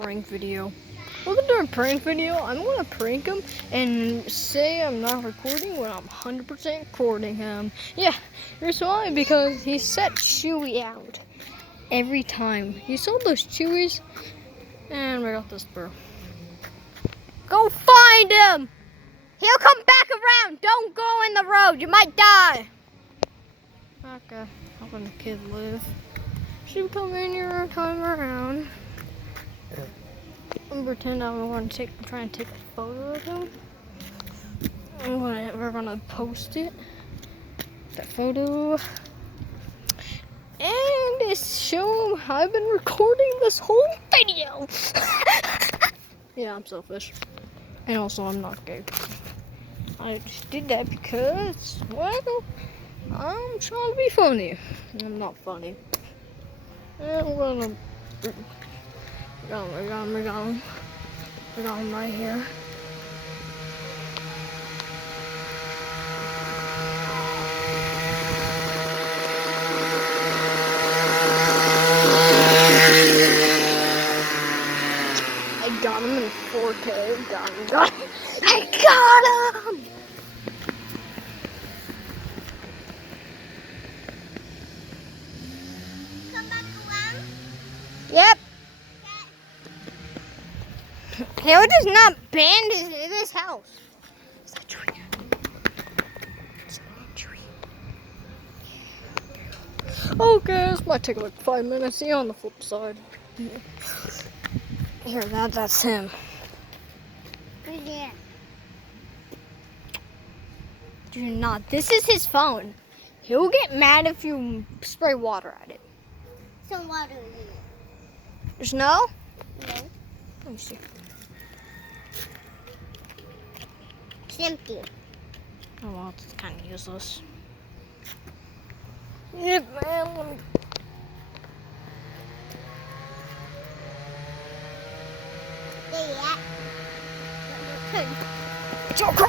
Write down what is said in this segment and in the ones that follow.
prank video. We're gonna do a prank video. I'm gonna prank him and say I'm not recording when I'm 100% recording him. Yeah, here's why. Because he set Chewy out every time. You saw those Chewies? And we got this bro. Go find him! He'll come back around! Don't go in the road, you might die! Okay, how can the kid live? Should come in here, come around. And pretend I'm going to try and take a photo of him. We're gonna post it. That photo. And it's show him I've been recording this whole video. Yeah, I'm selfish. And also I'm not gay. I just did that because, well, I'm trying to be funny. I'm not funny. And we're gonna we got him right here. I got him in 4K. Got him. I got him! Come back around? Yep. He'll just not bend this house. It's a tree. It's a tree. Okay, this might take like 5 minutes. See you on the flip side. Here, that's him. Who's that? Do not. This is his phone. He'll get mad if you spray water at it. Some water in it. There's no? No. Let me see. It's empty. Oh well, it's kind of useless. Yep, man. Let me. Yeah. Joker.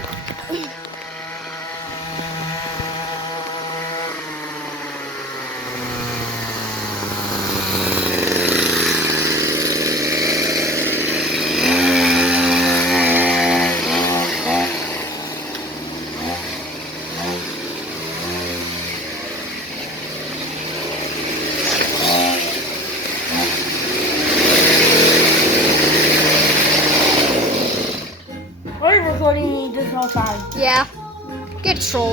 We're recording this whole time. Yeah. Get trolled.